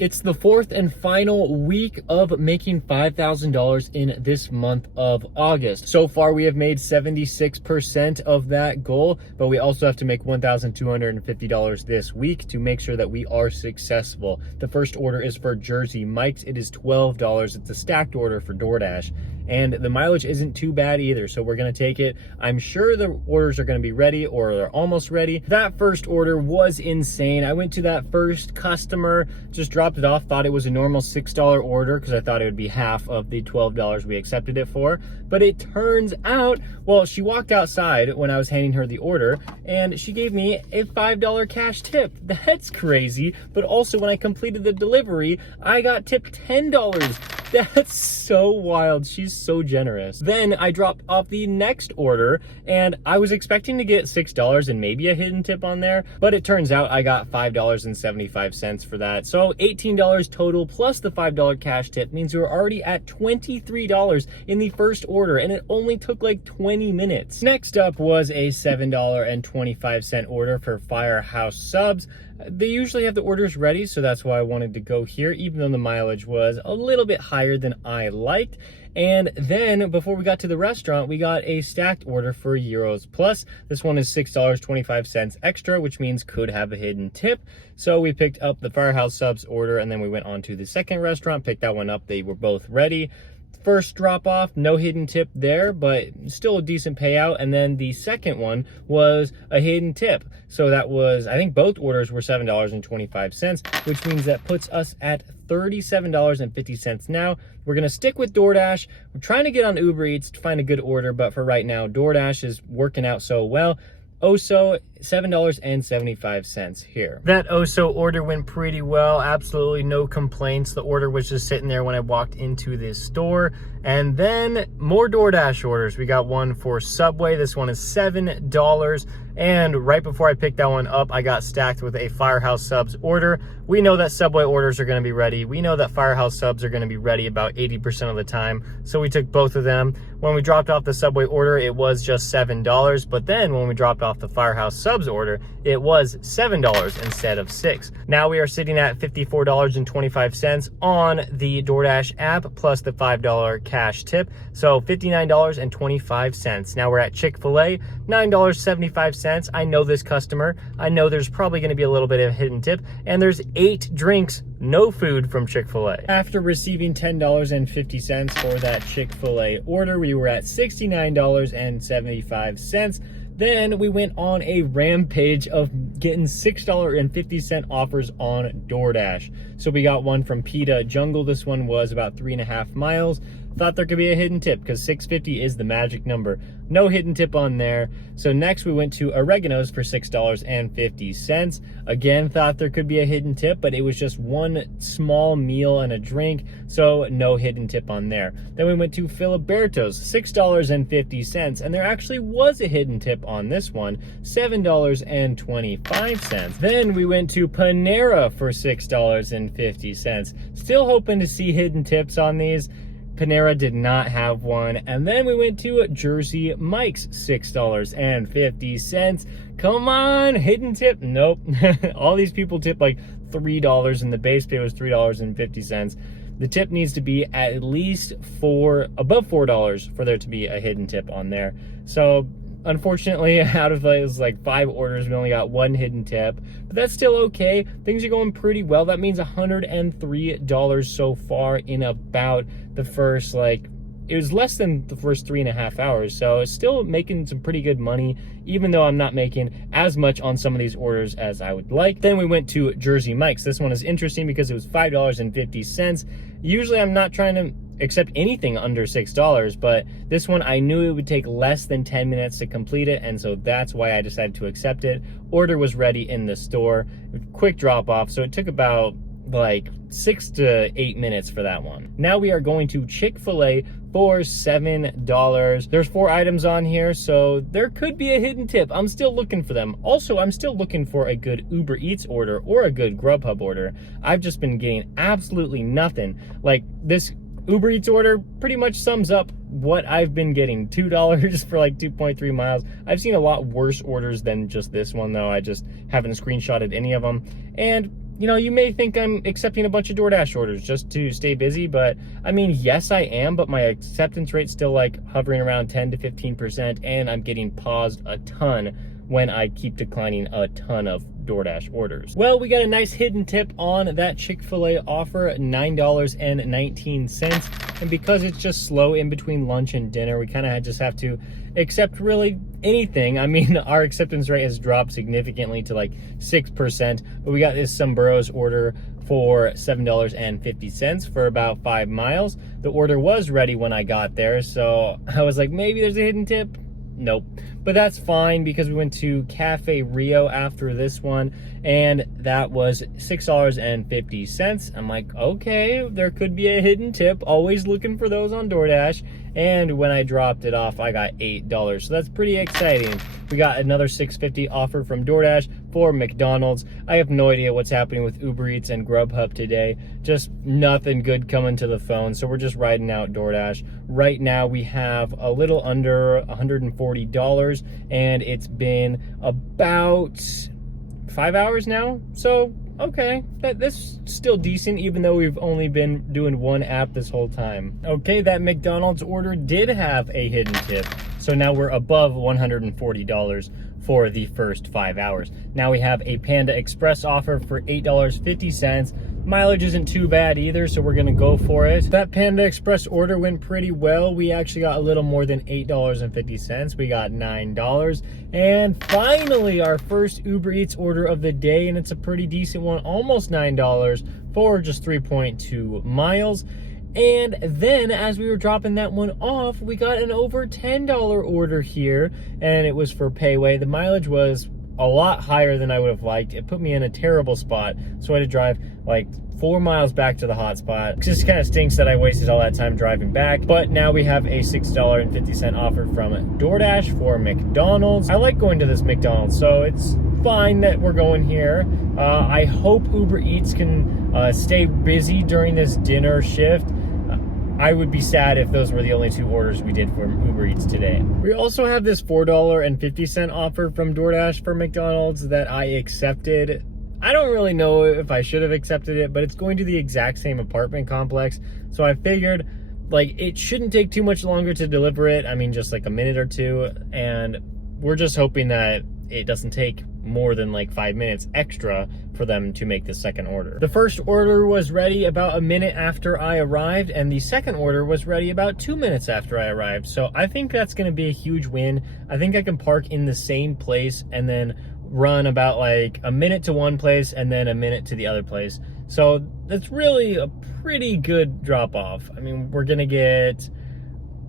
It's the fourth and final week of making $5,000 in this month of August. So far, we have made 76% of that goal, but we also have to make $1,250 this week to make sure that we are successful. The first order is for Jersey Mike's. It is $12. It's a stacked order for DoorDash. And the mileage isn't too bad either, so we're gonna take it. I'm sure the orders are gonna be ready or they're almost ready. That first order was insane. I went to that first customer, just dropped it off, thought it was a normal $6 order because I thought it would be half of the $12 we accepted it for. But it turns out, well, she walked outside when I was handing her the order and she gave me a $5 cash tip. That's crazy. But also when I completed the delivery, I got tipped $10. That's so wild. She's so generous. Then I dropped off the next order and I was expecting to get $6 and maybe a hidden tip on there, but it turns out I got $5.75 for that. So $18 total plus the $5 cash tip means we were already at $23 in the first order, and it only took like 20 minutes. Next up was a $7.25 order for Firehouse Subs. They usually have the orders ready, so that's why I wanted to go here, even though the mileage was a little bit higher than I liked. And then before we got to the restaurant, we got a stacked order for Euros Plus. This one is $6.25 extra, which means could have a hidden tip. So we picked up the Firehouse Subs order, and then we went on to the second restaurant, picked that one up. They were both ready. First drop off, no hidden tip there, but still a decent payout. And then the second one was a hidden tip. So that was, I think both orders were $7.25, which means that puts us at $37.50 now. We're gonna stick with DoorDash. We're trying to get on Uber Eats to find a good order, but for right now, DoorDash is working out so well. Oso, $7.75 here. That Oso order went pretty well. Absolutely no complaints. The order was just sitting there when I walked into this store. And then more DoorDash orders. We got one for Subway. This one is $7. And right before I picked that one up, I got stacked with a Firehouse Subs order. We know that Subway orders are gonna be ready. We know that Firehouse Subs are gonna be ready about 80% of the time. So we took both of them. When we dropped off the Subway order, it was just $7. But then when we dropped off the Firehouse Subs order, it was $7 instead of $6. Now we are sitting at $54.25 on the DoorDash app plus the $5 cash tip. So $59.25. Now we're at Chick-fil-A, $9.75. I know this customer. I know there's probably gonna be a little bit of a hidden tip, and there's 8 drinks, no food from Chick-fil-A. After receiving $10.50 for that Chick-fil-A order, we were at $69.75. Then we went on a rampage of getting $6.50 offers on DoorDash. So we got one from Pita Jungle. This one was about 3.5 miles. Thought there could be a hidden tip because $6.50 is the magic number. No hidden tip on there. So next we went to Oregano's for $6.50. Again, thought there could be a hidden tip, but it was just one small meal and a drink, so no hidden tip on there. Then we went to Filiberto's, $6.50, and there actually was a hidden tip on this one, $7.25. Then we went to Panera for $6.50. Still hoping to see hidden tips on these. Panera did not have one. And then we went to Jersey Mike's, $6.50. Come on, hidden tip. Nope. All these people tip like $3 and the base pay was $3.50. The tip needs to be at least above $4 for there to be a hidden tip on there. So unfortunately, out of those like 5 orders, we only got 1 hidden tip, but that's still okay. Things are going pretty well. That means $103 so far in about the first, it was less than the first 3.5 hours. So it's still making some pretty good money, even though I'm not making as much on some of these orders as I would like. Then we went to Jersey Mike's. This one is interesting because it was $5.50. Usually I'm not trying to accept anything under $6, but this one I knew it would take less than 10 minutes to complete it, and so that's why I decided to accept it. Order was ready in the store, quick drop off, so it took about 6 to 8 minutes for that one. Now we are going to Chick-fil-A for $7. There's 4 items on here, so there could be a hidden tip. I'm still looking for them. Also, I'm still looking for a good Uber Eats order or a good Grubhub order. I've just been getting absolutely nothing. Like this Uber Eats order pretty much sums up what I've been getting. $2 for 2.3 miles. I've seen a lot worse orders than just this one though. I just haven't screenshotted any of them. And you know, you may think I'm accepting a bunch of DoorDash orders just to stay busy, but I mean, yes, I am, but my acceptance rate's still like hovering around 10 to 15%, and I'm getting paused a ton when I keep declining a ton of DoorDash orders. Well, we got a nice hidden tip on that Chick-fil-A offer, $9.19. And because it's just slow in between lunch and dinner, we kind of just have to accept really anything. I mean, our acceptance rate has dropped significantly to like 6%, but we got this Sombreros order for $7.50 for about 5 miles. The order was ready when I got there, so I was like, maybe there's a hidden tip. Nope. But that's fine because we went to Cafe Rio after this one, and that was $6.50. I'm like, okay, there could be a hidden tip. Always looking for those on DoorDash. And when I dropped it off, I got $8. So that's pretty exciting. We got another $6.50 offer from DoorDash for McDonald's. I have no idea what's happening with Uber Eats and Grubhub today. Just nothing good coming to the phone. So we're just riding out DoorDash. Right now we have a little under $140, and it's been about 5 hours now. So okay, that's still decent, even though we've only been doing one app this whole time. Okay, that McDonald's order did have a hidden tip, so now we're above $140 for the first 5 hours. Now we have a Panda Express offer for $8.50. Mileage isn't too bad either, so we're gonna go for it. That Panda Express order went pretty well. We actually got a little more than $8.50. We got $9. And finally, our first Uber Eats order of the day, and it's a pretty decent one, almost $9 for just 3.2 miles. And then as we were dropping that one off, we got an over $10 order here, and it was for Payway. The mileage was a lot higher than I would have liked. It put me in a terrible spot, so I had to drive like 4 miles back to the hotspot. It just kind of stinks that I wasted all that time driving back. But now we have a $6.50 offer from DoorDash for McDonald's. I like going to this McDonald's, so it's fine that we're going here. I hope Uber Eats can stay busy during this dinner shift. I would be sad if those were the only 2 orders we did from Uber Eats today. We also have this $4.50 offer from DoorDash for McDonald's that I accepted. I don't really know if I should have accepted it, but it's going to the exact same apartment complex. So I figured like it shouldn't take too much longer to deliver it. I mean, just like a minute or two. And we're just hoping that it doesn't take more than like 5 minutes extra for them to make the second order. The first order was ready about a minute after I arrived, and the second order was ready about 2 minutes after I arrived. So I think that's gonna be a huge win. I think I can park in the same place and then run about like a minute to one place and then a minute to the other place. So that's really a pretty good drop off. I mean, we're gonna get,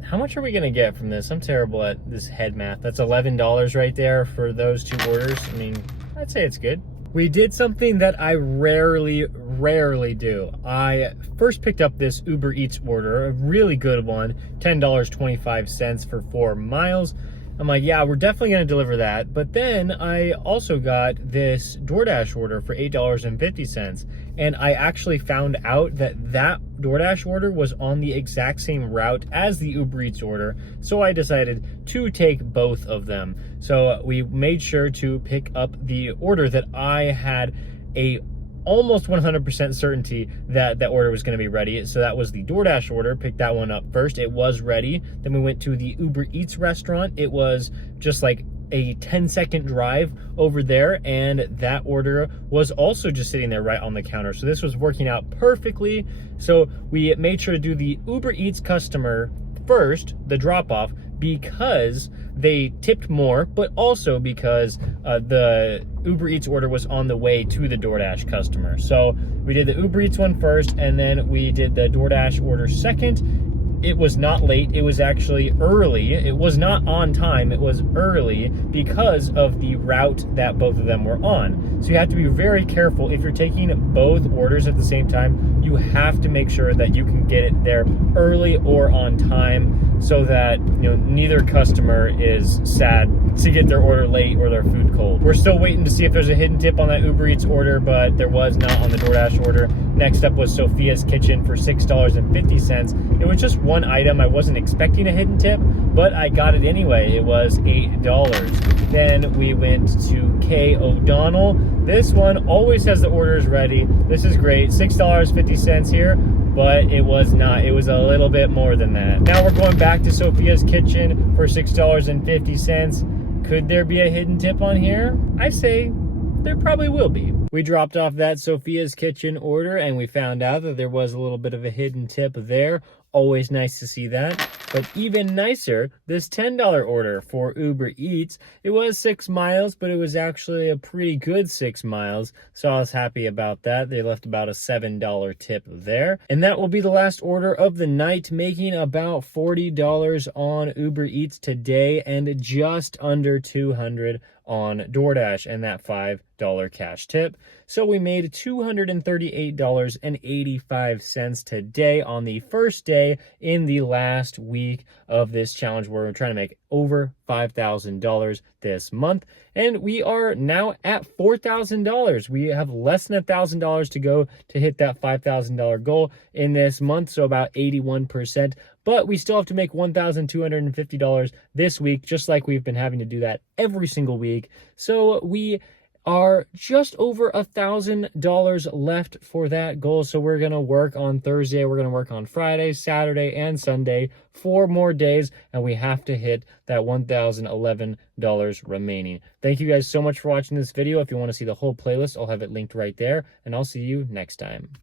how much are we gonna get from this? I'm terrible at this head math. That's $11 right there for those 2 orders. I mean, I'd say it's good. We did something that I rarely do. I first picked up this Uber Eats order, a really good one, $10.25 for 4 miles. I'm like, yeah, we're definitely gonna deliver that. But then I also got this DoorDash order for $8.50. And I actually found out that that DoorDash order was on the exact same route as the Uber Eats order. So I decided to take both of them. So we made sure to pick up the order that I had a almost 100% certainty that that order was going to be ready. So that was the DoorDash order. Picked that one up first. It was ready. Then we went to the Uber Eats restaurant. It was just like a 10-second drive over there, and that order was also just sitting there right on the counter. So this was working out perfectly. So we made sure to do the Uber Eats customer first, the drop-off, because they tipped more, but also because the Uber Eats order was on the way to the DoorDash customer. So we did the Uber Eats one first, and then we did the DoorDash order second. It was not late, it was actually early. It was not on time, it was early because of the route that both of them were on. So you have to be very careful. If you're taking both orders at the same time, you have to make sure that you can get it there early or on time so that, you know, neither customer is sad to get their order late or their food cold. We're still waiting to see if there's a hidden tip on that Uber Eats order, but there was not on the DoorDash order. Next up was Sophia's Kitchen for $6.50. It was just one item. I wasn't expecting a hidden tip, but I got it anyway. It was $8. Then we went to K. O'Donnell. This one always has the orders ready. This is great. $6.50 here, but it was not. It was a little bit more than that. Now we're going back to Sophia's Kitchen for $6.50. Could there be a hidden tip on here? I say there probably will be. We dropped off that Sophia's Kitchen order and we found out that there was a little bit of a hidden tip there. Always nice to see that. But even nicer, this $10 order for Uber Eats. It was 6 miles, but it was actually a pretty good 6 miles. So I was happy about that. They left about a $7 tip there. And that will be the last order of the night, making about $40 on Uber Eats today and just under $200 on DoorDash and that $5 cash tip. So we made $238.85 today on the first day in the last week of this challenge where we're trying to make over $5,000 this month. And we are now at $4,000. We have less than $1,000 to go to hit that $5,000 goal in this month, so about 81%. But we still have to make $1,250 this week, just like we've been having to do that every single week. So we are just over $1,000 left for that goal. So we're going to work on Thursday. We're going to work on Friday, Saturday, and Sunday, 4 more days. And we have to hit that $1,011 remaining. Thank you guys so much for watching this video. If you want to see the whole playlist, I'll have it linked right there. And I'll see you next time.